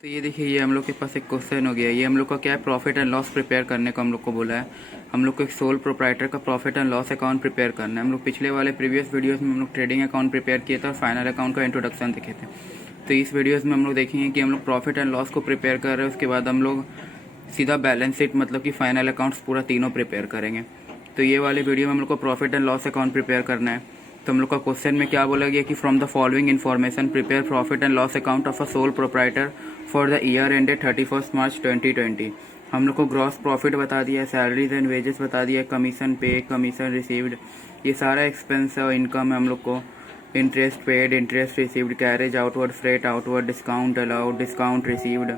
तो ये देखिए, ये हम लोग के पास एक क्वेश्चन हो गया। ये हम लोग का क्या है, प्रॉफिट एंड लॉस प्रिपेयर करने को हम लोग को बोला है। हम लोग को एक सोल प्रोप्राइटर का profit and loss account prepare करना है। हम लोग पिछले वाले प्रीवियस वीडियोस में हम लोग ट्रेडिंग अकाउंट प्रिपेयर किए थे और फाइनल अकाउंट का इंट्रोडक्शन देखे थे। तो इस वीडियोस में हम लोग देखेंगे कि हम लोग प्रॉफिट एंड लॉस को प्रिपेयर कर रहे हैं। उसके बाद हम लोग सीधा बैलेंस शीट मतलब कि फाइनल अकाउंट्स पूरा तीनों प्रिपेयर करेंगे। तो ये वाले वीडियो में हम लोग को profit and loss account prepare करना है। तो हम लोग का क्वेश्चन में क्या बोला गया कि from the following information prepare profit and loss account of a sole proprietor for the year ended 31 March 2020। हम लोग को ग्रॉस प्रॉफिट बता दिया है, सैलरीज एंड वेजेस बता दिया है, कमीशन पे, कमीशन रिसीव्ड, ये सारा एक्सपेंस और इनकम है हम लोग को। Interest paid, interest received, carriage outward, freight outward, discount allowed, discount received,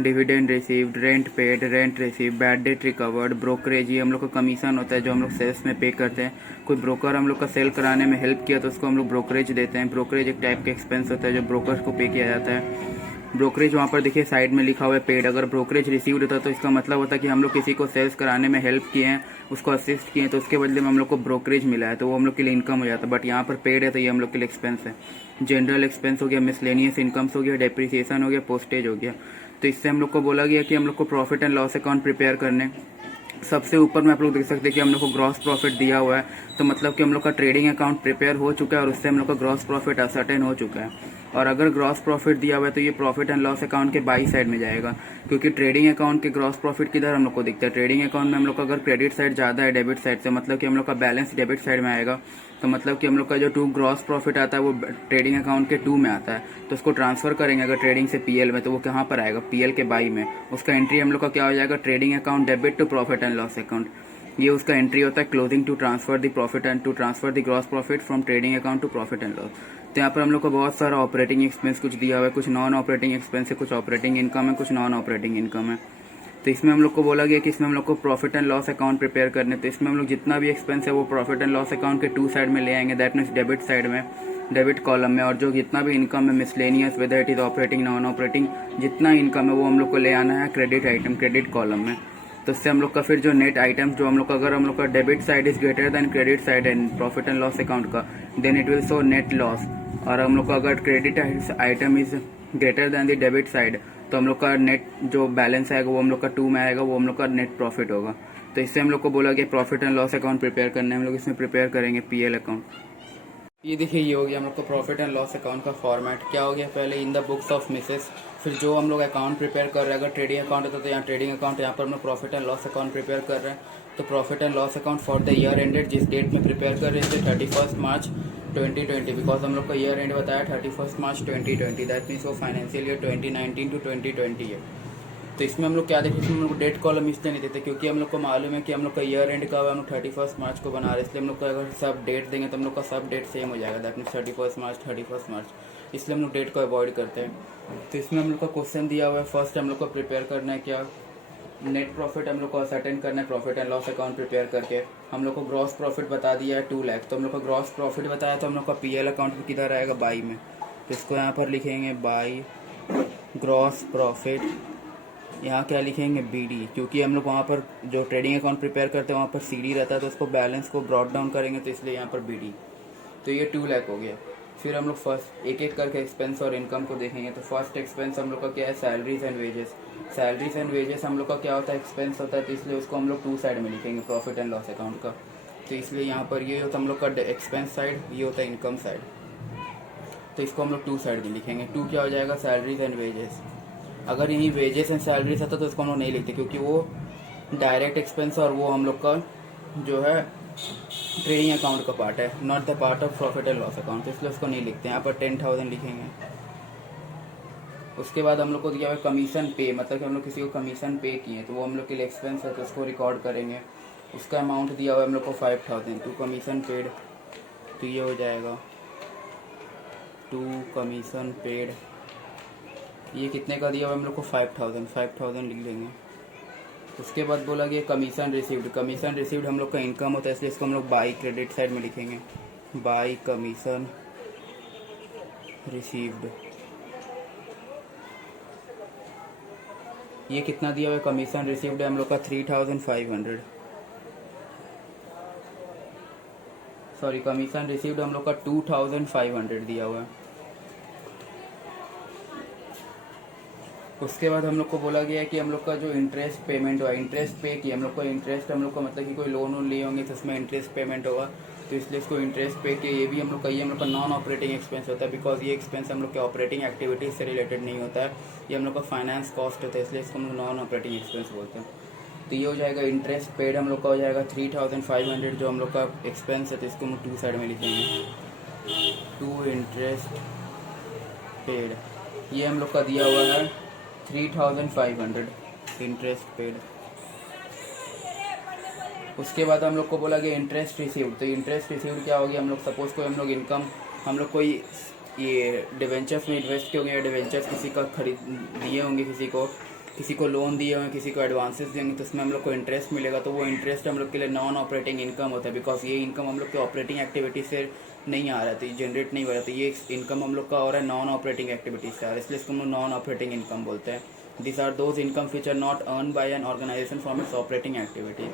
dividend received, rent paid, rent receive, bad debt recovered, brokerage, ये हम लोग का कमीशन होता है जो हम लोग सेल्स में पे करते हैं। कोई ब्रोकर हम लोग का सेल कराने में हेल्प किया तो उसको हम लोग ब्रोकरेज देते हैं। ब्रोकरेज एक टाइप का एक्सपेंस होता है जो ब्रोकर को पे किया जाता है। ब्रोकरेज वहाँ पर देखिए साइड में लिखा हुआ है पेड। अगर ब्रोकरेज रिसीव्ड होता है तो इसका मतलब होता है कि हम लोग किसी को सेल्स कराने में हेल्प किए हैं, उसको असिस्ट किए हैं, तो उसके बदले में हम लोग को ब्रोकरेज मिला है, तो वो हम लोग के लिए इनकम हो जाता है। बट यहाँ पर पेड है तो ये हम लोग के लिए एक्सपेंस है। जनरल एक्सपेंस हो गया, मिसलेनियस इनकम्स हो गया, डेप्रिसिएशन हो गया, पोस्टेज हो गया। तो इससे हम लोग को बोला गया कि हम लोग को profit and loss account prepare करने। सबसे ऊपर में आप लोग देख सकते हैं कि हम लोग को ग्रॉस प्रॉफिट दिया हुआ है, तो मतलब कि हम लोग का ट्रेडिंग अकाउंट प्रिपेयर हो चुका है और उससे हम लोग का ग्रॉस प्रॉफिट असर्टेन हो चुका है। और अगर ग्रॉस प्रॉफिट दिया हुआ है तो ये प्रॉफिट एंड लॉस अकाउंट के बाई साइड में जाएगा, क्योंकि ट्रेडिंग अकाउंट के ग्रॉस प्रॉफिट किधर हम लोग को दिखता है। ट्रेडिंग अकाउंट में हम लोग का अगर क्रेडिट साइड ज़्यादा है डेबिट साइड से, मतलब कि हम लोग का बैलेंस डेबिट साइड में आएगा, तो मतलब कि हम लोग का जो टू ग्रॉस प्रॉफिट आता है वो ट्रेडिंग अकाउंट के टू में आता है, तो उसको ट्रांसफर करेंगे अगर ट्रेडिंग से पीएल में, तो वो कहाँ पर आएगा, पीएल के बाई में। उसका एंट्री हम लोग का क्या हो जाएगा, trading account debit to profit and loss account. ये उसका एंट्री होता है closing to transfer the profit and to transfer the gross profit from trading account to profit and loss. तो यहाँ पर हम लोग को बहुत सारा ऑपरेटिंग एक्सपेंस कुछ दिया हुआ है, कुछ नॉन ऑपरेटिंग एक्सपेंस है, कुछ ऑपरेटिंग इनकम है, कुछ नॉन ऑपरेटिंग इनकम है। तो इसमें हम लोग को बोला गया कि इसमें हम लोग को profit and loss account prepare करने, तो इसमें हम लोग जितना भी एक्सपेंस है वो प्रॉफिट एंड लॉस अकाउंट के टू साइड में ले आएंगे, दैट मीन्स डेबिट साइड में, डेबिट कॉलम में। और जो जितना भी इनकम है miscellaneous, whether it is operating non operating, जितना इनकम है वो हम लोग को ले आना है क्रेडिट आइटम, क्रेडिट कॉलम में। तो इससे हम लोग का फिर जो नेट आइटम्स जो हम लोग का, अगर हम लोग का debit side is greater than credit side and profit and loss account का, then it will show net loss. और हम लोग का अगर credit item is greater than the debit side, तो हम लोग का नेट जो बैलेंस आएगा वो हम लोग का टू में आएगा, वो हम लोग का नेट प्रॉफिट होगा। तो इससे हम लोग को बोला कि profit and loss account prepare करना है। हम लोग इसमें प्रिपेयर करेंगे पीएल अकाउंट। ये देखिए, ये हो गया हम लोग को प्रॉफिट एंड लॉस अकाउंट का फॉर्मेट। क्या हो गया, पहले in the books of Mrs, फिर जो हम लोग अकाउंट प्रिपेयर कर रहे हैं, अगर ट्रेडिंग अकाउंट होता तो यहाँ ट्रेडिंग अकाउंट, यहाँ पर हम लोग profit and loss account prepare कर रहे हैं। तो profit and loss account for the year ended, जिस डेट में प्रिपेयर कर रहे थे 31 मार्च 2020, बिकॉज हम लोग का ईयर एंड बताया 31 मार्च 2020, दैट मीन्स वो फाइनेंशियल ईयर 2019 टू 2020 है। तो इसमें हम लोग क्या देखें, इसमें हम लोग डेट कॉलम इसलिए नहीं देते क्योंकि हम लोग को मालूम है कि हम लोग का ईयर एंड कब है, हम लोग 31 मार्च को बना रहे हैं, इसलिए हम लोग का अगर सब डेट देंगे तो हम लोग का सब डेट सेम हो जाएगा, दैट मीन्स 31 मार्च 31 मार्च, इसलिए हम लोग डेट को अवॉइड करते हैं। तो इसमें हम लोग का क्वेश्चन दिया हुआ है, फर्स्ट हम लोग को प्रिपेयर करना है क्या, नेट प्रॉफिट हम लोग को असर्टेन करना है profit and loss account prepare करके। हम लोग को ग्रॉस प्रॉफिट बता दिया है 2 लाख, तो हम लोग को ग्रॉस प्रॉफिट बताया तो हम लोग का पीएल अकाउंट में किधर आएगा, बाई में। तो इसको यहाँ पर लिखेंगे बाई ग्रॉस प्रॉफिट, यहाँ क्या लिखेंगे बीडी, क्योंकि हम लोग वहाँ पर जो ट्रेडिंग अकाउंट प्रिपेयर करते हैं वहाँ पर सीडी रहता है, तो उसको बैलेंस को ब्रॉड डाउन करेंगे, तो इसलिए यहाँ पर बीडी। तो ये 2 लाख हो गया। फिर हम लोग फर्स्ट एक एक करके एक्सपेंस और इनकम को देखेंगे। तो फर्स्ट एक्सपेंस हम लोग का क्या है, salaries and wages. Salaries and wages हम लोग का क्या होता है, एक्सपेंस होता है, तो इसलिए उसको हम लोग टू साइड में लिखेंगे प्रॉफिट एंड लॉस अकाउंट का। तो इसलिए यहाँ पर ये होता है हम लोग का एक्सपेंस साइड, ये होता है इनकम साइड, तो इसको हम लोग टू साइड में लिखेंगे। टू क्या हो जाएगा, सैलरीज एंड वेजेस। अगर यही वेजेस एंड सैलरीज आता तो उसको हम लोग नहीं लिखते, क्योंकि वो डायरेक्ट एक्सपेंस और वो हम लोग का जो है ट्रेडिंग अकाउंट का पार्ट है, not the part of profit and loss account, तो इसलिए उसको नहीं लिखते। यहाँ पर 10,000 लिखेंगे। उसके बाद हम लोग को दिया हुआ कमीशन पे, मतलब कि हम लोग किसी को कमीशन पे किए तो वो हम लोग के लिए एक्सपेंस है, तो उसको रिकॉर्ड करेंगे। उसका अमाउंट दिया हुआ है हम लोग को 5,000 टू कमीशन पेड, तो ये हो जाएगा टू कमीशन पेड। ये कितने का दिया हुआ हम लोग को, 5,000 लिख लेंगे। उसके बाद बोला गया कमीशन रिसीव्ड। कमीशन रिसीव्ड हम लोग का इनकम होता है, इसलिए इसको हम लोग बाई क्रेडिट साइड में लिखेंगे, बाई कमीशन रिसीव्ड। ये कितना दिया हुआ है, कमीशन रिसीव्ड है हम लोग का 3,500, सॉरी कमीशन रिसीव्ड हम लोग का 2,500 दिया हुआ है। उसके बाद हम लोग को बोला गया है कि हम लोग का जो इंटरेस्ट पेमेंट हुआ, इंटरेस्ट पे किया हम लोग को, इंटरेस्ट हम लोग को मतलब कि कोई लोन वोन लिए होंगे तो उसमें इंटरेस्ट पेमेंट होगा, तो इसलिए इसको इंटरेस्ट पे किया। ये भी हम लोग का, ये हम लोग का नॉन ऑपरेटिंग एक्सपेंस होता है, बिकॉज ये एक्सपेंस हम लोग के ऑपरेटिंग एक्टिविटीज़ से रिलेटेड नहीं होता है, ये हम लोग का फाइनेंस कॉस्ट होता है, इसलिए इसको हम लोग नॉन ऑपरेटिंग एक्सपेंस बोलते हैं। तो ये हो जाएगा इंटरेस्ट पेड हम लोग का हो जाएगा 3500 जो हम लोग का एक्सपेंस है, तो इसको हम लोग 2 साइड में लिखेंगे, 2 इंटरेस्ट पेड। ये हम लोग का दिया हुआ है 3500 इंटरेस्ट पेड। उसके बाद हम लोग को बोला गया इंटरेस्ट रिसीव्ड। तो इंटरेस्ट रिसीव्ड क्या होगी, हम लोग सपोज कोई हम लोग इनकम, हम लोग कोई ये डिवेंचर्स में इन्वेस्ट किए होंगे या डिवेंचर्स किसी का खरीद दिए होंगे, किसी को लोन दिए होंगे, किसी को एडवांसेस देंगे, तो उसमें हम लोग को इंटरेस्ट मिलेगा। तो वो इंटरेस्ट हम लोग के लिए नॉन ऑपरेटिंग इनकम होता है, बिकॉज ये इनकम हम लोग के ऑपरेटिंग एक्टिविटी से नहीं आ रहा था, जनरेट नहीं हो रहा था, ये इनकम हम लोग का हो रहा है नॉन ऑपरेटिंग एक्टिविटीज से आ रहा है, इसलिए इसको हम लोग नॉन ऑपरेटिंग इनकम बोलते हैं। This are those income which are not earn by an organisation from its operating activity.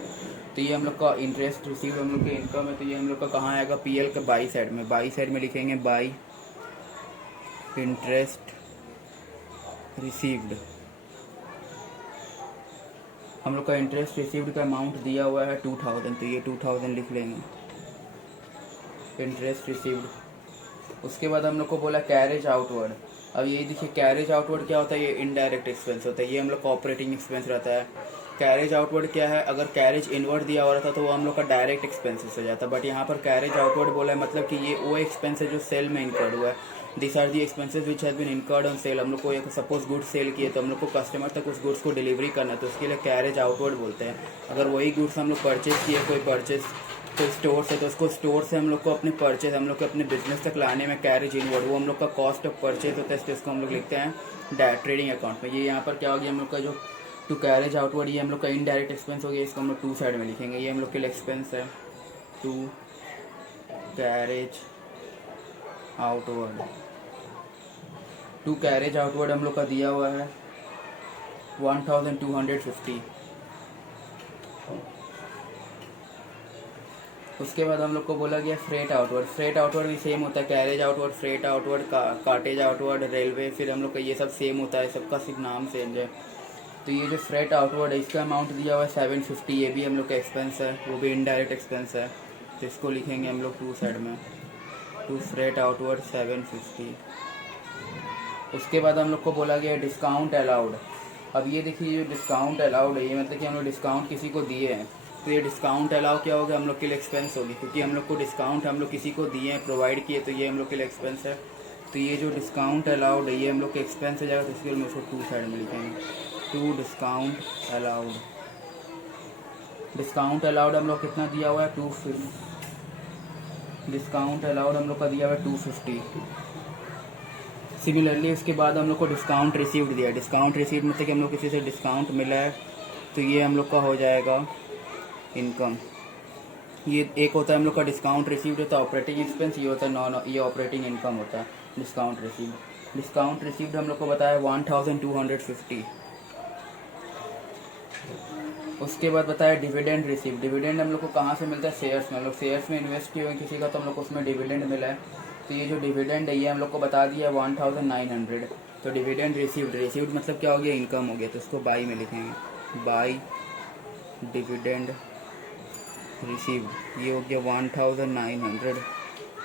तो ये हम लोग का इंटरेस्ट रिसीव हम लोग की इनकम है। तो ये हम लोग का कहाँ आएगा, पीएल के बाई साइड में, बाई साइड में लिखेंगे बाई इंटरेस्ट रिसीव्ड। हम लोग का इंटरेस्ट रिसीव्ड का अमाउंट दिया हुआ है 2000, तो ये 2000 लिख लेंगे इंटरेस्ट रिसीव्ड। उसके बाद हम लोग को बोला कैरेज आउटवर्ड। अब ये देखिए कैरेज आउटवर्ड क्या होता है, ये इनडायरेक्ट एक्सपेंस होता है, ये हम लोग का ऑपरेटिंग एक्सपेंस रहता है। कैरेज आउटवर्ड क्या है, अगर कैरेज इनवर्ड दिया हुआ रहता तो वो हम लोग का डायरेक्ट एक्सपेंसेस हो जाता, बट यहाँ पर कैरेज आउटवर्ड बोला है मतलब कि ये वो एक्सपेंस है जो सेल में इनकर्ड हुआ है। This are the expenses which has been incurred on sale. हम लोग को एक सपोज गुड्स सेल किए तो हम लोग को कस्टमर तक उस गुड्स को डिलीवरी करना है, तो उसके लिए कैरेज आउटवर्ड बोलते हैं। अगर वही गुड्स हम लोग परचेज किए, कोई परचेज कोई स्टोर से, तो उसको स्टोर से हम लोग को अपने परचेज, हम लोग को अपने बिजनेस तक लाने में कैरेज इनवर्ड, वो हम लोग का कॉस्ट ऑफ परचेज होता है, इसलिए इसको हम लोग लिखते हैं ट्रेडिंग अकाउंट में। ये यहाँ पर क्या हो गया हम लोग का जो टू कैरेज आउटवर्ड, ये हम लोग का इनडायरेक्ट एक्सपेंस हो गया, इसको हम लोग 2 साइड में लिखेंगे। ये हम लोग के लिए एक्सपेंस है, to carriage outward. To carriage outward हम लोग का दिया हुआ है 1250। उसके बाद हम लोग को बोला गया फ्रेट आउटवर्ड। फ्रेट आउटवर्ड भी सेम होता है, carriage outward, freight outward, cartage outward, railway, फिर हम लोग का ये सब सेम होता है, सबका सिर्फ नाम चेंज है। तो ये जो फ्रेट आउटवर्ड है इसका अमाउंट दिया हुआ है 750, ये भी हम लोग का एक्सपेंस है, वो भी इनडायरेक्ट एक्सपेंस है, तो इसको लिखेंगे हम लोग 2 साइड में, टू फ्रेट आउटवर्ड 750। उसके बाद हम लोग को बोला गया डिस्काउंट अलाउड। अब ये देखिए जो डिस्काउंट अलाउड है, ये मतलब कि हम लोग डिस्काउंट किसी को दिए हैं, तो ये डिस्काउंट अलाउ क्या होगा, हम लोग के लिए एक्सपेंस होगी, क्योंकि हम लोग को डिस्काउंट हम लोग किसी को दिए हैं, प्रोवाइड किए, तो ये हम लोग के लिए एक्सपेंस है। तो ये जो डिस्काउंट अलाउड है ये हम लोग के एक्सपेंस हो जाएगा, तो इसके लिए हम उसको 2 साइड में लिखेंगे, to discount allowed. Discount allowed हम लोग कितना दिया हुआ है, 250। डिस्काउंट अलाउड हम लोग का दिया हुआ है 250। सिमिलरली उसके बाद हम लोग को डिस्काउंट रिसीव्ड दिया। डिस्काउंट रिसीव्ड मतलब कि हम लोग किसी से डिस्काउंट मिला है, तो ये हम लोग का हो जाएगा इनकम। ये एक होता है हम लोग का डिस्काउंट रिसीव्ड होता है ऑपरेटिंग एक्सपेंस, ये होता है नॉन, ये ऑपरेटिंग इनकम होता है डिस्काउंट रिसीव्ड। डिस्काउंट रिसीव्ड हम लोग को बताया 1250। उसके बाद बताया डिविडेंड रिसीव। डिविडेंड हम लोग को कहाँ से मिलता है, शेयर्स में। हम लोग शेयर्स में इन्वेस्ट किए हुए किसी का, तो हम लोग को उसमें डिविडेंड मिला है, तो ये जो डिविडेंड है ये हम लोग को बता दिया 1900। तो डिविडेंड रिसीव्ड मतलब क्या हो गया, इनकम हो गया, तो इसको बाई में लिखेंगे, बाई डिविडेंड रिसीव्ड, ये हो गया 1900।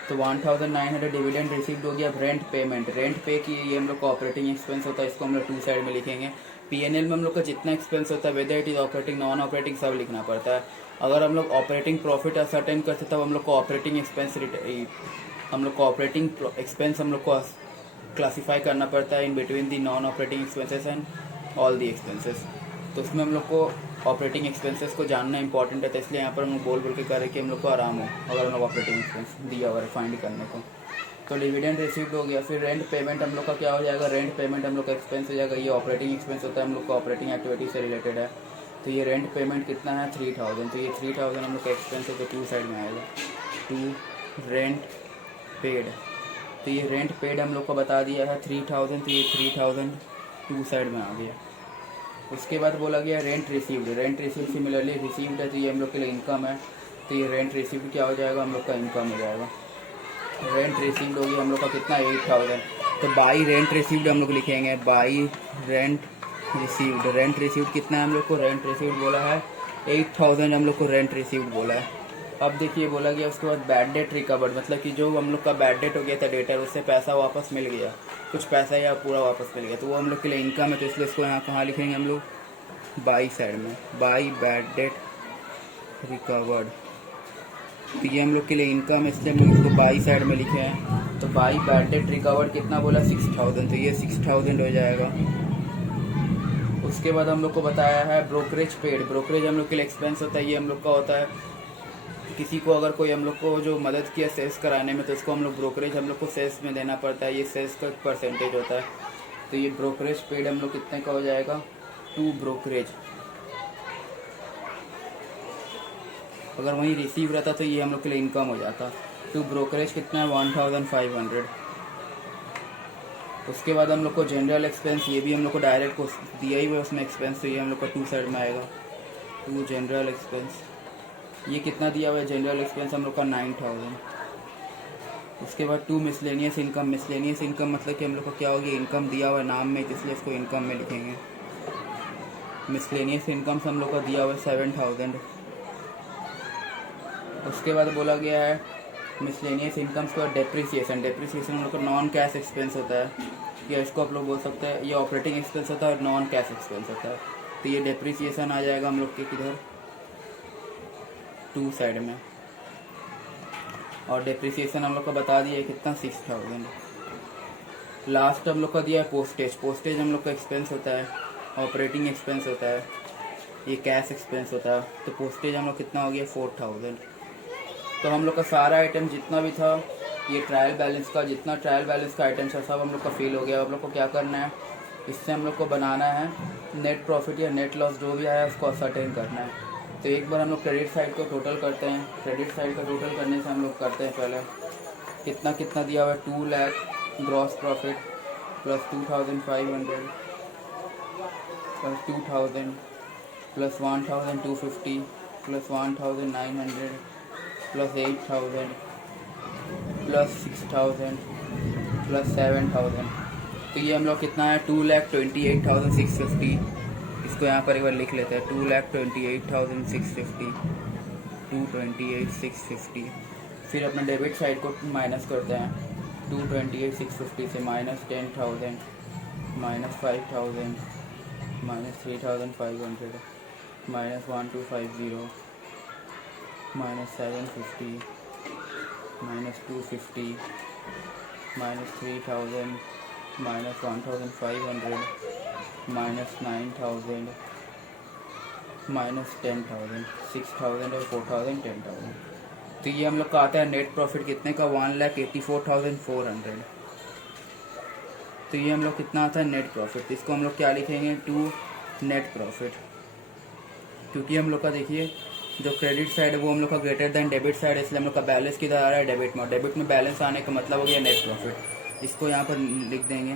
तो 1900 डिविडेंड रिसीव्ड हो गया। अब रेंट पेमेंट, रेंट पे की, ये हम लोग का ऑपरेटिंग एक्सपेंस होता है, इसको हम लोग 2 साइड में लिखेंगे। पीएनएल में हम लोग का जितना एक्सपेंस होता है, whether it is operating non operating, सब लिखना पड़ता है। अगर हम लोग ऑपरेटिंग प्रॉफिट असर्टेन करते तब हम लोग को ऑपरेटिंग एक्सपेंस, हम लोग को ऑपरेटिंग एक्सपेंस हम लोग को क्लासीफाई करना पड़ता है in between the non operating expenses and all the expenses. तो उसमें हम लोग को ऑपरेटिंग एक्सपेंसेस को जानना इंपॉर्टेंट है, तो इसलिए यहाँ पर हम लोग बोल के कर रहे हैं कि हम लोग को आराम हो अगर हम लोग ऑपरेटिंग एक्सपेंस दिया हुआ है फाइंड करने को। तो डिविडेंड रिसीव्ड हो गया। फिर रेंट पेमेंट हम लोग का क्या हो जाएगा, रेंट पेमेंट हम लोग का एक्सपेंस हो जाएगा, ये ऑपरेटिंग एक्सपेंस होता है, हम लोग का ऑपरेटिंग एक्टिविटी से रिलेटेड है। तो ये रेंट पेमेंट कितना है 3000, तो ये 3000 हम लोग का एक्सपेंस है, तो 2 साइड में आएगा, टू रेंट पेड। तो ये रेंट पेड हम लोग को बता दिया है 3000, तो ये 3000 2 साइड में आ गया। उसके बाद बोला गया rent received. Rent received similarly received है, तो ये हम लोग के लिए इनकम है, तो ये रेंट रिसीव्ड क्या हो जाएगा, हम लोग का इनकम हो जाएगा। रेंट रिसीव्ड होगी हम लोग का कितना 8000, तो बाई रेंट रिसीव्ड हम लोग लिखेंगे, by rent received. Rent received कितना है हम लोग को, रेंट रिसीव्ड बोला है 8000 हम लोग को रेंट रिसीव्ड बोला है। अब देखिए बोला गया उसके बाद बैड डेट रिकवर्ड, मतलब कि जो हम लोग का बैड डेट हो गया था डेटर, उससे पैसा वापस मिल गया, कुछ पैसा या पूरा वापस मिल गया, तो वो हम लोग के लिए इनकम है। तो इसलिए इसको यहाँ कहाँ लिखेंगे हम लोग, बाई साइड में, बाई बैड डेट रिकवर्ड। तो ये हम लोग के लिए इनकम है, इसलिए हम लोग इसको बाई साइड में लिखे हैं। तो बाई बैड डेट रिकवर्ड कितना बोला, 6000, तो ये 6000 हो जाएगा। उसके बाद हम लोग को बताया है ब्रोकरेज पेड। ब्रोकरेज हम लोग के लिए एक्सपेंस होता है, ये हम लोग का होता है किसी को अगर कोई हम लोग को जो मदद किया सेल्स कराने में, तो उसको हम लोग ब्रोकरेज हम लोग को सेल्स में देना पड़ता है, ये सेल्स का परसेंटेज होता है। तो ये ब्रोकरेज पेड हम लोग कितने का हो जाएगा, 2 ब्रोकरेज। अगर वहीं रिसीव रहता तो ये हम लोग के लिए इनकम हो जाता। 2 ब्रोकरेज कितना है, 1500। उसके बाद हम लोग को जनरल एक्सपेंस, ये भी हम लोग को डायरेक्ट को दिया ही हुआ है उसमें एक्सपेंस, तो ये हम लोग को 2 साइड में आएगा, 2 जनरल एक्सपेंस। ये कितना दिया हुआ है जनरल एक्सपेंस हम लोग का, 9000। उसके बाद 2 मिसलेनियस इनकम। मिसलेनियस इनकम मतलब कि हम लोग को क्या होगी, इनकम दिया हुआ है नाम में, इसलिए इसको इनकम में लिखेंगे। मिसलेनियस इनकम हम लोग का दिया हुआ है 7000। उसके बाद बोला गया है मिसलेनियस इनकम्स का डेप्रिसिएशन। डेप्रिसिएशन हम लोग का नॉन कैश एक्सपेंस होता है, या इसको आप लोग बोल सकते हैं ये ऑपरेटिंग एक्सपेंस होता है और नॉन कैश एक्सपेंस होता है। तो ये डेप्रिसिएशन आ जाएगा हम लोग के किधर, 2 साइड में। और डेप्रिसिएशन हम लोग का बता दिया कितना, 6000। लास्ट हम लोग का दिया है पोस्टेज। पोस्टेज हम लोग का एक्सपेंस होता है, ऑपरेटिंग एक्सपेंस होता है, ये कैश एक्सपेंस होता है। तो पोस्टेज हम लोग कितना हो गया, 4000। तो हम लोग का सारा आइटम जितना भी था, ये ट्रायल बैलेंस का जितना ट्रायल बैलेंस का आइटम था सब हम लोग का फिल हो गया। हम लोग को क्या करना है, इससे हम लोग को बनाना है नेट प्रॉफिट या नेट लॉस, जो भी आया उसको असर्टेन करना है। तो एक बार हम लोग क्रेडिट साइड को टोटल करते हैं। क्रेडिट साइड का टोटल करने से हम लोग करते हैं पहले कितना कितना दिया हुआ है, 2 lakh gross profit plus 2500 plus 2000 plus 1250 plus 1900 plus 8000 plus 6000 plus 7000। तो ये हम लोग कितना है, 2,28,650। इसको यहाँ पर एक बार लिख लेते हैं, 2,28,650, 228,650। फिर अपने डेबिट साइड को माइनस करते हैं, 228,650 से minus 10,000 minus 5,000 minus 3,500 minus 1250 minus 750 minus 250 minus 3000 minus 1500 minus 9000 minus 10,000, 6000 और 4000, 10,000। तो ये हम लोग का आता है नेट प्रॉफिट कितने का, 1,84,400। तो ये हम लोग कितना आता है नेट प्रॉफिट। इसको हम लोग क्या लिखेंगे, 2 नेट प्रॉफिट। क्योंकि हम लोग का देखिए जो क्रेडिट साइड है वो हम लोग का ग्रेटर देन डेबिट साइड है, इसलिए हम लोग का बैलेंस किधर आ रहा है, डेबिट में। डेबिट में बैलेंस आने का मतलब हो गया नेट प्रॉफिट। इसको यहाँ पर लिख देंगे।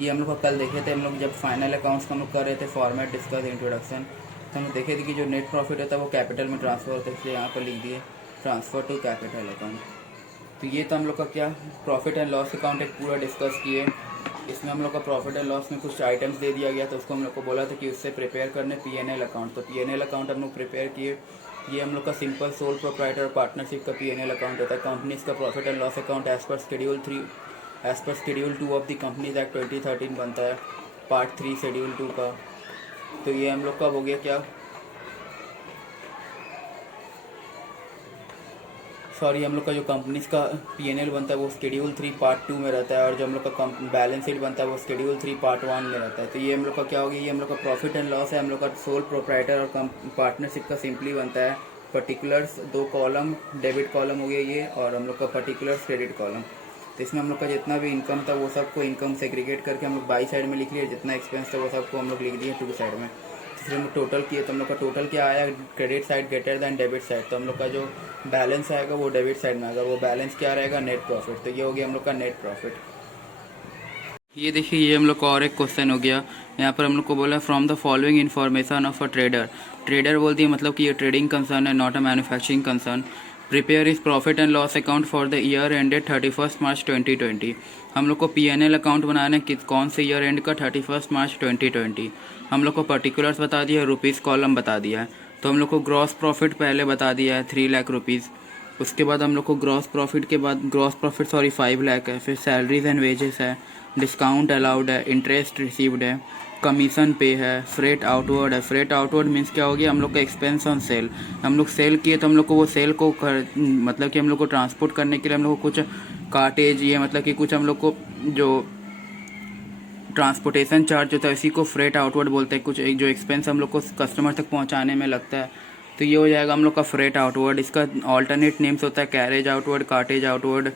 ये हम लोग का कल देखे थे, हम लोग जब फाइनल अकाउंट्स का हम लोग कर रहे थे फॉर्मेट डिस्कस इंट्रोडक्शन, तो हम लोग देखे थे कि जो नेट प्रॉफिट होता है वो कैपिटल में ट्रांसफ़र होता है, इसलिए यहाँ पर लिख दिए ट्रांसफ़र टू कैपिटल अकाउंट। तो ये तो हम लोग का क्या प्रॉफिट एंड लॉस अकाउंट एक पूरा डिस्कस किए। इसमें हम लोग का प्रॉफिट एंड लॉस में कुछ आइटम्स दे दिया गया, तो उसको हम लोग को बोला था कि उससे प्रिपेयर करने P&L अकाउंट। तो P&L अकाउंट हम लोग प्रिपेयर किए। ये हम लोग का सिंपल सोल प्रोप्राइटर और पार्टनरशिप का P&L अकाउंट होता है। कंपनीज का profit and loss account as per schedule 2 of the companies act 2013 बनता है, पार्ट 3 शेड्यूल 2 का। तो ये हम लोग का हो गया क्या, सॉरी, हम लोग का जो कंपनीज का P&L बनता है वो शेड्यूल 3 पार्ट 2 में रहता है, और जो हम लोग का बैलेंस शीट बनता है वो शेड्यूल 3 पार्ट 1 में रहता है। तो ये हम लोग का क्या होगी, ये हम लोग का प्रॉफिट एंड लॉस है। हम लोग का सोल प्रोप्राइटर और पार्टनरशिप का सिंपली बनता है पर्टिकुलर्स 2 कॉलम, डेबिट कॉलम हो गया ये, और हम लोग का पर्टिकुलर्स क्रेडिट कॉलम। तो इसमें हम लोग का जितना भी इनकम था वो सबको इनकम सेग्रीगेट करके हम लोग बाई साइड में लिख लिए, जितना एक्सपेंस था वो सबको हम लोग लिख दिए 2 साइड में। फिर हम लोग टोटल किए, तो हम लोग का टोटल क्या आया, credit side greater than debit side. तो हम लोग का जो बैलेंस आएगा वो डेबिट साइड में आएगा, वो बैलेंस क्या रहेगा, नेट प्रॉफिट। तो ये हो गया हम लोग का नेट प्रॉफिट। ये देखिए ये हम लोग का और एक क्वेश्चन हो गया। यहाँ पर हम लोग को बोला from the following information of a trader. Trader बोल दिए मतलब कि ये ट्रेडिंग कंसर्न है, not a manufacturing concern. Prepare इस profit and loss account for the year ended 31 March 2020। हम लोग को पीएनएल अकाउंट बनाना है कौन से ईयर एंड का, 31 मार्च 2020। हम लोग को पर्टिकुलर्स बता दिया है, रुपीज़ कॉलम बता दिया है। तो हम लोग को ग्रॉस प्रॉफिट पहले बता दिया है 3 लाख रुपीज़। उसके बाद हम लोग को ग्रॉस प्रॉफिट के बाद 5 लाख है। फिर सैलरीज एंड वेजेस है, डिस्काउंट अलाउड है, इंटरेस्ट रिसीव्ड है, कमीशन पे है, फ्रेट आउटवर्ड है। फ्रेट आउटवर्ड मीन्स क्या हो गया, हम लोग का एक्सपेंस ऑन सेल। हम लोग सेल किए तो हम लोग को वो सेल को मतलब कि हम लोग को ट्रांसपोर्ट करने के लिए हम लोग को कुछ कार्टेज, ये मतलब कि कुछ हम लोग को जो ट्रांसपोर्टेशन चार्ज होता है इसी को फ्रेट आउटवर्ड बोलते हैं। कुछ एक जो एक्सपेंस हम लोग को कस्टमर तक पहुंचाने में लगता है, तो ये हो जाएगा हम लोग का फ्रेट आउटवर्ड। इसका ऑल्टरनेट नेम्स होता है कैरेज आउटवर्ड, कार्टेज आउटवर्ड,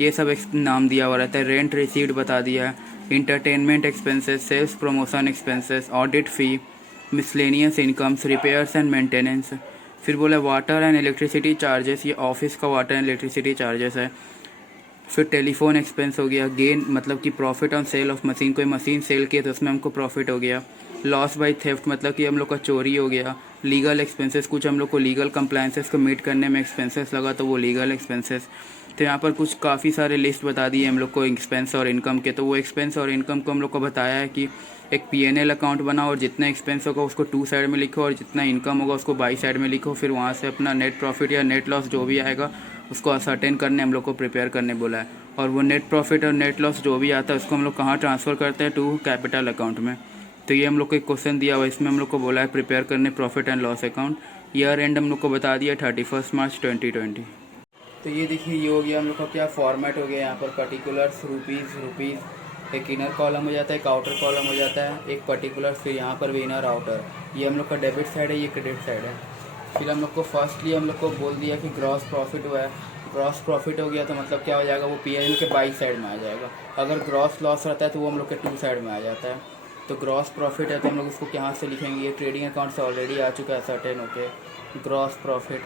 ये सब नाम दिया हुआ रहता है। रेंट रिसीव्ड बता दिया है, entertainment expenses, sales promotion expenses, audit fee, miscellaneous incomes, repairs and maintenance. फिर बोला वाटर एंड इलेक्ट्रिसिटी चार्जेस, ये ऑफिस का वाटर एंड इलेक्ट्रिसिटी चार्जेस है। फिर टेलीफोन एक्सपेंस हो गया। गेन मतलब कि profit on sale of machine, कोई मशीन सेल किए तो उसमें हमको प्रॉफिट हो गया। लॉस बाई थेफ्ट मतलब कि हम लोग का चोरी हो गया। लीगल एक्सपेंसेस, कुछ हम लोग को लीगल कंप्लायंसेस को मीट करने में एक्सपेंसेस लगा तो वो लीगल एक्सपेंसेस। तो यहाँ पर कुछ काफ़ी सारे लिस्ट बता दिए हम लोग को एक्सपेंस और इनकम के। तो वो एक्सपेंस और इनकम को हम लोग को बताया है कि एक पीएनएल अकाउंट बनाओ और जितना एक्सपेंस होगा उसको 2 साइड में लिखो और जितना इनकम होगा उसको बाई साइड में लिखो। फिर वहाँ से अपना नेट प्रॉफिट या नेट लॉस जो भी आएगा उसको असर्टेन करने हम लोग को प्रिपेयर करने बोला है। और वो नेट प्रॉफिट और नेट लॉस जो भी आता है उसको हम लोग कहाँ ट्रांसफ़र करते हैं, टू कैपिटल अकाउंट में। तो ये हम लोग को एक क्वेश्चन दिया हुआ है, इसमें हम लोग को बोला है प्रिपेयर करने profit and loss account. Year and हम लोग को बता दिया 31 मार्च 2020। तो ये देखिए ये हो गया हम लोग का क्या फॉर्मेट हो गया। यहाँ पर पर्टिकुलर्स रुपीज़, एक इनर कॉलम हो जाता है, एक आउटर कॉलम हो जाता है, एक पर्टिकुलर, फिर यहाँ पर भी इनर आउटर। ये हम लोग का डेबिट साइड है, ये क्रेडिट साइड है। फिर हम लोग को फर्स्टली हम लोग को बोल दिया कि ग्रॉस प्रॉफिट हुआ है। ग्रॉस प्रॉफिट हो गया तो मतलब क्या हो जाएगा, वो पीएनएल के बाई साइड में आ जाएगा। अगर ग्रॉस लॉस रहता है तो वो हम लोग के 2 साइड में आ जाता है। तो ग्रॉस प्रॉफिट है तो हम लोग इसको यहाँ से लिखेंगे, ये ट्रेडिंग अकाउंट से ऑलरेडी आ चुका है सर्टेन होके ग्रॉस प्रॉफिट।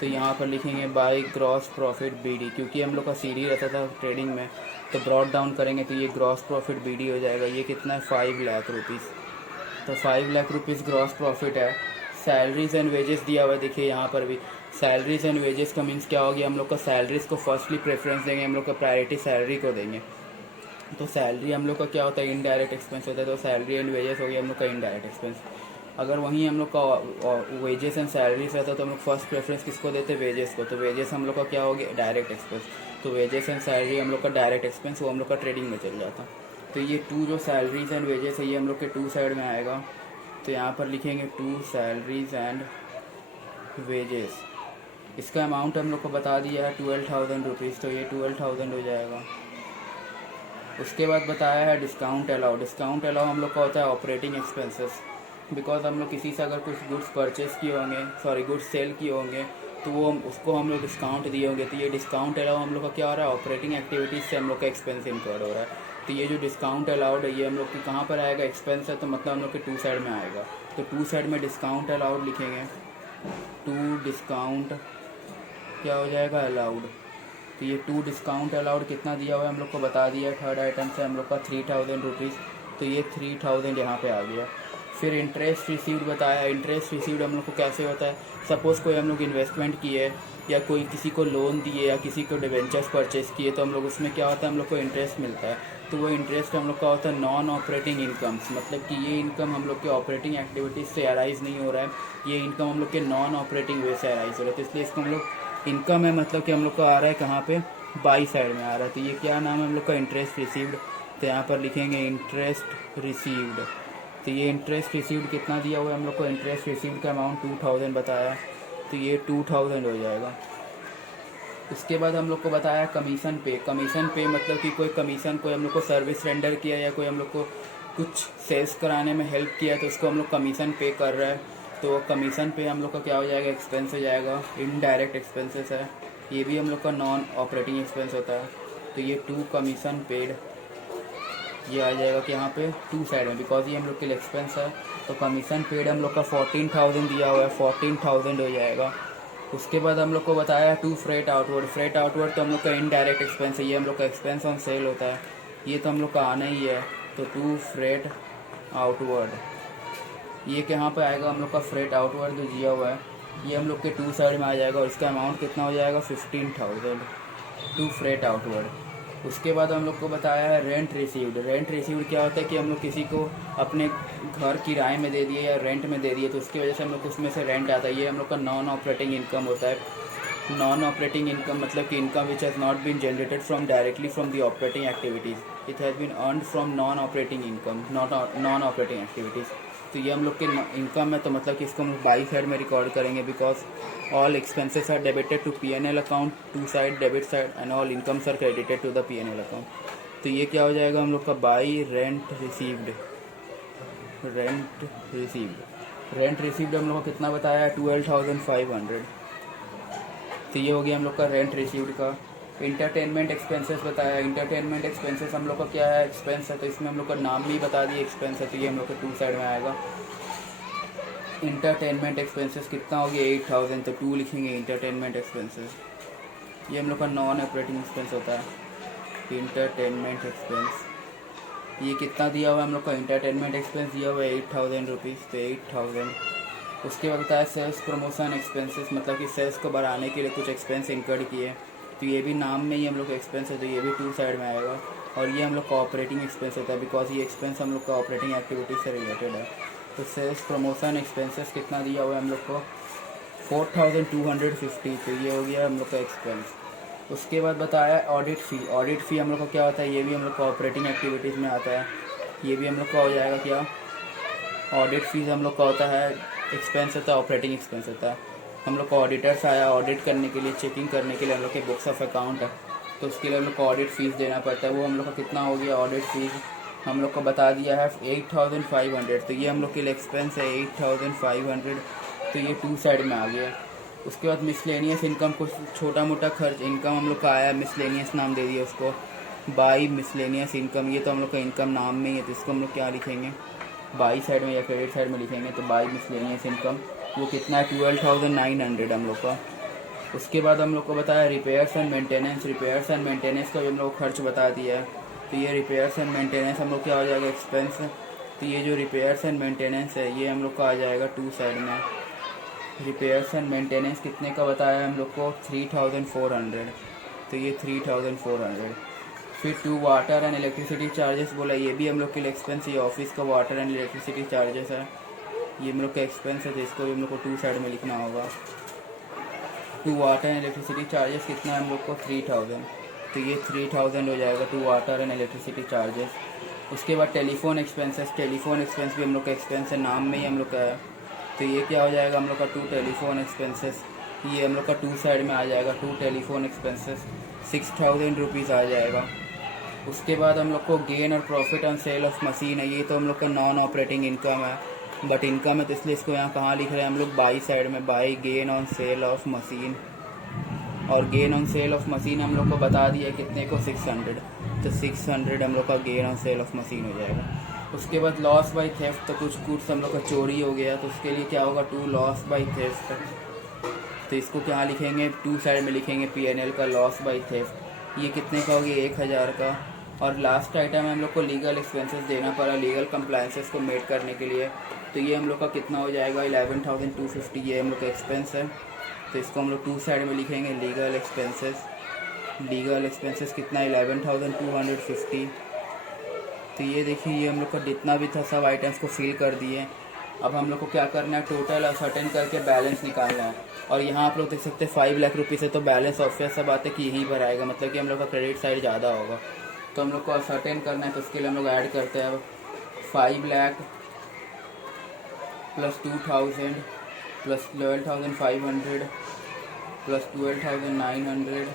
तो यहाँ पर लिखेंगे बाई ग्रॉस प्रॉफिट बीडी, क्योंकि हम लोग का सीडी रहता था ट्रेडिंग में, तो ब्रॉड डाउन करेंगे तो ये ग्रॉस प्रॉफिट बीडी हो जाएगा। ये कितना है, 5 लाख रुपीज़। तो 5 लाख रुपीज़ ग्रॉस प्रॉफिट है। सैलरीज एंड वेजेस दिया हुआ है, देखिए यहाँ पर भी सैलरीज एंड वेजेस का मीन्स क्या हो गया, हम लोग का सैलरीज को फर्स्टली प्रेफरेंस देंगे, हम लोग का प्रायोरिटी सैलरी को देंगे। तो सैलरी हम लोग का क्या होता है, इनडायरेक्ट एक्सपेंस होता है। तो सैलरी एंड वेजेस हो गया हम लोग का इनडायरेक्ट एक्सपेंस। अगर वहीं हम लोग का वेजेस एंड सैलरीज रहता है तो हम लोग फर्स्ट प्रेफरेंस किसको देते, वेजेस को। तो वेजेस हम लोग का क्या हो गया, डायरेक्ट एक्सपेंस। तो वेजेस एंड सैलरी हम लोग का डायरेक्ट एक्सपेंस, वो हम लोग का ट्रेडिंग में चल जाता। तो ये 2 जो सैलरीज एंड वेजेस है ये हम लोग के 2 साइड में आएगा। तो यहाँ पर लिखेंगे 2 सैलरीज एंड वेजेस। इसका अमाउंट हम लोग को बता दिया है 12,000 रुपीज़, तो ये 12,000 हो जाएगा। उसके बाद बताया है डिस्काउंट अलाउ। डिस्काउंट अलाउ हम लोग का होता है ऑपरेटिंग एक्सपेंसेस। बिकॉज हम लोग किसी से अगर कुछ गुड्स परचेस किए होंगे, गुड्स सेल किए होंगे, तो वो उसको हम लोग डिस्काउंट दिए होंगे। तो ये डिस्काउंट अलाउ हम लोग का क्या हो रहा है, ऑपरेटिंग एक्टिविटीज़ से हम लोग का एक्सपेंस इनकर्ड हो रहा है। तो ये जो डिस्काउंट अलाउड है ये हम लोग की कहाँ पर आएगा, एक्सपेंस है, तो मतलब हम लोग के 2 साइड में आएगा। तो 2 साइड में डिस्काउंट अलाउड लिखेंगे। 2 डिस्काउंट क्या हो जाएगा, अलाउड। तो ये 2 डिस्काउंट अलाउड कितना दिया हुआ है हम लोग को बता दिया। थर्ड आइटम से हम लोग का 3,000 रुपीज़, तो ये 3,000 यहाँ पे आ गया। फिर इंटरेस्ट रिसीव्ड बताया। इंटरेस्ट रिसीव्ड हम लोग को कैसे होता है, सपोज़ कोई हम लोग इन्वेस्टमेंट किए या कोई किसी को लोन दिए या किसी को डिवेंचर्स परचेस किए, तो हम लोग उसमें क्या होता है, हम लोग को इंटरेस्ट मिलता है। तो वो इंटरेस्ट हम लोग का होता है नॉन ऑपरेटिंग इनकम्स, मतलब कि ये इनकम हम लोग के ऑपरेटिंग एक्टिविटीज़ से अराइज नहीं हो रहा है, ये इनकम हम लोग के नॉन ऑपरेटिंग वे से अराइज हो रहा है। तो इसलिए इसको हम लोग इनकम है, मतलब कि हम लोग का आ रहा है कहाँ पे, बाई साइड में आ रहा है। तो ये क्या नाम है हम लोग का, इंटरेस्ट रिसीव्ड। तो यहाँ पर लिखेंगे इंटरेस्ट रिसीव्ड। तो ये इंटरेस्ट रिसीव्ड कितना दिया हुआ है हम लोग को, इंटरेस्ट रिसीव्ड का अमाउंट 2,000 बताया, तो ये 2,000 हो जाएगा। उसके बाद हम लोग को बताया कमीशन पे। कमीशन पे मतलब कि कोई कमीशन, कोई हम लोग को सर्विस रेंडर किया या कोई हम लोग को कुछ सेल्स कराने में हेल्प किया तो उसको हम लोग कमीशन पे कर रहे हैं। तो कमीशन पे हम लोग का क्या हो जाएगा, एक्सपेंस हो जाएगा, इनडायरेक्ट एक्सपेंसेस है। ये भी हम लोग का नॉन ऑपरेटिंग एक्सपेंस होता है। तो ये 2 कमीशन पेड ये आ जाएगा कि यहाँ पे 2 साइड में, बिकॉज ये हम लोग के लिए एक्सपेंस है। तो कमीशन पेड हम लोग का 14,000 दिया हुआ है, 14,000 हो जाएगा। उसके बाद हम लोग को बताया 2 फ्रेट आउटवर्ड। फ्रेट आउटवर्ड तो हम लोग का इनडायरेक्ट एक्सपेंस है, ये हम लोग का एक्सपेंस ऑन सेल होता है, ये तो हम लोग का आना ही है। तो 2 फ्रेट आउटवर्ड ये कहाँ पे आएगा, हम लोग का फ्रेट आउटवर्ड जो दिया हुआ है ये हम लोग के टू साइड में आ जाएगा और इसका अमाउंट कितना हो जाएगा 15,000 टू फ्रेट आउटवर्ड। उसके बाद हम लोग को बताया है रेंट रिसीव्ड। रेंट रिसीव्ड क्या होता है कि हम लोग किसी को अपने घर किराए में दे दिए या रेंट में दे दिए तो उसकी वजह से हम लोग उसमें से रेंट आता है। ये हम लोग का नॉन ऑपरेटिंग इनकम होता है। नॉन ऑपरेटिंग इनकम मतलब कि income which has not been generated from directly from the operating activities, it has been earned from non operating income, non operating activities. तो ये हम लोग के इनकम है, तो मतलब कि इसको हम बाई साइड में रिकॉर्ड करेंगे because all expenses are debited to P&L account, to side debit side, and all incomes are credited to the P&L account. तो ये क्या हो जाएगा हम लोग का by rent received. Rent received हम लोग को कितना बताया है 12,500। तो ये हो गया हम लोग का रेंट रिसीव्ड का। इंटरटेनमेंट एक्सपेंसेस बताया। इंटरटेनमेंट एक्सपेंसेस हम लोग का क्या है, एक्सपेंस है, तो इसमें हम लोग का नाम भी बता दिए एक्सपेंस है, तो ये हम लोग का टू साइड में आएगा। इंटरटेनमेंट एक्सपेंसेस कितना हो गया 8,000, तो टू लिखेंगे इंटरटेनमेंट एक्सपेंसेस। ये हम लोग का नॉन ऑपरेटिंग एक्सपेंस होता है इंटरटेनमेंट एक्सपेंस। ये कितना दिया हुआ है हम लोग का इंटरटेनमेंट एक्सपेंस दिया हुआ है 8,000 रुपीज़, तो 8,000। उसके बाद बताया सेल्स प्रमोशन एक्सपेंसेस, मतलब कि सेल्स को बढ़ाने के लिए कुछ एक्सपेंस इंकर्ड किए, तो ये भी नाम में ही हम लोग का एक्सपेंस है, तो ये भी टू साइड में आएगा। और ये हम लोग का ऑपरेटिंग एक्सपेंस होता है बिकॉज ये एक्सपेंस हम लोग का ऑपरेटिंग एक्टिविटीज़ से रिलेटेड है। तो सेल्स प्रमोशन एक्सपेंसेस कितना दिया हुआ है हम लोग को 4,250, तो ये हो गया हम लोग का एक्सपेंस। उसके बाद बताया ऑडिट फ़ी। ऑडिट फ़ी हम लोग का क्या होता है, ये भी हम लोग का ऑपरेटिंग एक्टिविटीज़ में आता है। ये भी हम लोग का हो जाएगा क्या, ऑडिट फीस हम लोग का होता है एक्सपेंस होता है, ऑपरेटिंग एक्सपेंस होता है। हम लोग का ऑडिटर्स आया ऑडिट करने के लिए, चेकिंग करने के लिए हम लोग के बुक्स ऑफ अकाउंट है, तो उसके लिए हम लोग को ऑडिट फीस देना पड़ता है। वो हम लोग का कितना हो गया ऑडिट फीस हम लोग को बता दिया है 8,500, तो ये हम लोग के लिए एक्सपेंस है 8,500, तो ये टू साइड में आ गया। उसके बाद मिसलेनियस इनकम, कुछ छोटा मोटा खर्च इनकम हम लोग का आया, मिसलेनियस नाम दे दिया उसको, बाई मिसलेनियस इनकम। ये तो हम लोग का इनकम नाम में ही है, तो इसको हम लोग क्या लिखेंगे बाई साइड में या क्रेडिट साइड में लिखेंगे, तो बाई मिसलेनियस इनकम। वो कितना है 12,900 हम लोग का। उसके बाद हम लोग को बताया repairs and maintenance. Repairs and maintenance का भी हम लोग को खर्च बता दिया है, तो ये रिपेयर्स एंड मेंटेनेंस हम लोग क्या हो जाएगा एक्सपेंस। तो ये जो रिपेयर्स एंड मेंटेनेंस है ये हम लोग का आ जाएगा टू साइड में। रिपेयर्स एंड मेंटेनेंस कितने का बताया हम लोग को 3,400, तो ये 3,400। फिर to water and electricity charges बोला, ये भी हम लोग के लिए एक्सपेंस है। ये ऑफिस का वाटर एंड इलेक्ट्रिसिटी चार्जेस है, ये हम लोग का एक्सपेंस है, तो इसको भी हम लोग को टू साइड में लिखना होगा। To water and electricity charges कितना है हम लोग को 3,000, तो ये 3,000 हो जाएगा to water and electricity charges. उसके बाद टेलीफोन एक्सपेंसेस। टेलीफोन एक्सपेंस भी हम लोग का एक्सपेंस है, नाम में ही हम लोग का है, तो ये क्या हो जाएगा हम लोग का टू टेलीफोन एक्सपेंसेस। ये हम लोग का टू साइड में आ जाएगा, टू टेलीफोन एक्सपेंसेस 6,000 रुपीज़ आ जाएगा। उसके बाद हम लोग को गेन और profit on sale of machine है, ये तो हम लोग का नॉन ऑपरेटिंग इनकम है, बट इनकम है तो इसलिए इसको यहाँ कहाँ लिख रहे हैं हम लोग बाई साइड में, by gain on sale of machine. और gain on sale of machine हम लोग को बता दिया कितने को 600, तो 600 हम लोग का gain on sale of machine हो जाएगा। उसके बाद लॉस बाई थेफ्ट, तो कुछ गुड्स हम लोग का चोरी हो गया, तो उसके लिए क्या होगा टू लॉस बाई थेफ्ट, तो इसको क्या लिखेंगे टू साइड में लिखेंगे P&L का लॉस बाई थेफ्ट। ये कितने का हो गया 1,000 का। और लास्ट आइटम है हम लोग को लीगल एक्सपेंसेस देना पड़ा लीगल कंप्लायंसेस को मेट करने के लिए, तो ये हम लोग का कितना हो जाएगा 11,250, ये हम लोग का एक्सपेंस है, तो इसको हम लोग टू साइड में लिखेंगे लीगल एक्सपेंसेस। लीगल एक्सपेंसेस कितना 11,250, तो ये देखिए ये हम लोग का जितना भी था सब आइटम्स को फिल कर दिए। अब हम लोग को क्या करना है टोटल असर्टेन करके बैलेंस निकालना है। और यहाँ आप लोग देख सकते हैं 5 लाख रुपीज़ है, तो बैलेंस ऑब्वियस सा बात है कि यही भर आएगा, मतलब कि हम लोग का क्रेडिट साइड ज़्यादा होगा, तो हम लोग को असर्टेन करना है, तो उसके लिए हम लोग ऐड करते हैं 5 lakh plus 2,000 plus 12,500 plus 12,900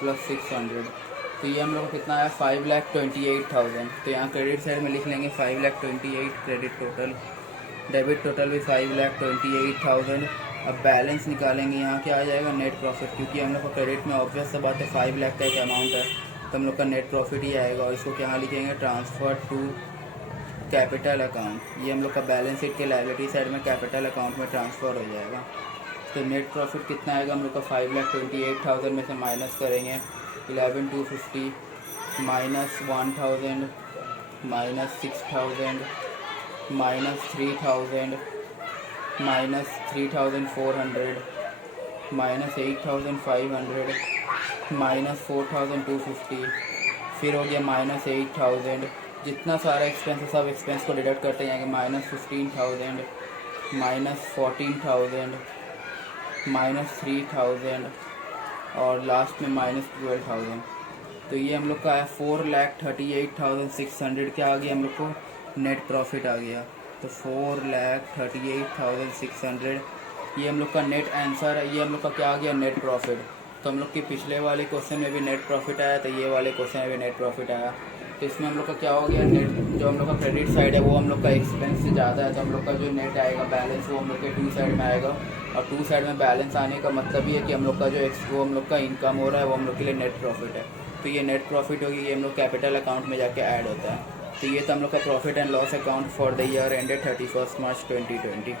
plus 600, तो ये हम लोग को कितना है 5,28,000। तो यहाँ क्रेडिट साइड में लिख लेंगे 5,28,000 क्रेडिट टोटल, डेबिट टोटल भी 5,28,000। अब बैलेंस निकालेंगे, यहाँ क्या आ जाएगा नेट प्रॉफिट, क्योंकि हम लोग को क्रेडिट में ऑब्वियस सा बात है 5 लाख का एक अमाउंट है, तो हम लोग का नेट प्रॉफिट ही आएगा। और इसको क्या लिखेंगे ट्रांसफ़र टू कैपिटल अकाउंट, ये हम लोग का बैलेंस शीट के लायबिलिटी साइड में कैपिटल अकाउंट में ट्रांसफ़र हो जाएगा। तो नेट प्रॉफिट कितना आएगा हम लोग का 5,28,000 में से माइनस करेंगे 11,250 माइनस 1,000 माइनस 6,000 माइनस 3,000 -3,400, -8,500, -4,250, फिर हो गया -8,000। जितना सारा एक्सपेंस है सब एक्सपेंस को डिडक्ट करते जाएंगे। -15,000, -14,000, -3,000 और लास्ट में -12,000। तो ये हम लोग का है 4,38,600 क्या आ गया हम लोग को नेट प्रॉफिट आ गया। तो 4,38,600 ये हम लोग का नेट आंसर है। ये हम लोग का क्या आ गया नेट प्रॉफिट। तो हम लोग के पिछले वाले क्वेश्चन में भी नेट प्रॉफिट आया, तो ये वाले क्वेश्चन में भी नेट प्रॉफिट आया। तो इसमें हम लोग का क्या हो गया नेट, जो हम लोग का क्रेडिट साइड है वो हम लोग का एक्सपेंस से ज़्यादा है, तो हम लोग का जो नेट आएगा बैलेंस वो हम लोग के टू साइड में आएगा। और टू साइड में बैलेंस आने का मतलब ये है कि हम लोग का जो वो हम लोग का इनकम हो रहा है वो हम लोग के लिए नेट प्रॉफिट है। तो ये नेट प्रॉफिट होगी, ये हम लोग कैपिटल अकाउंट में जाके ऐड होता है। तो ये तो हम लोग का profit and loss account for the year ended 31 March 2020।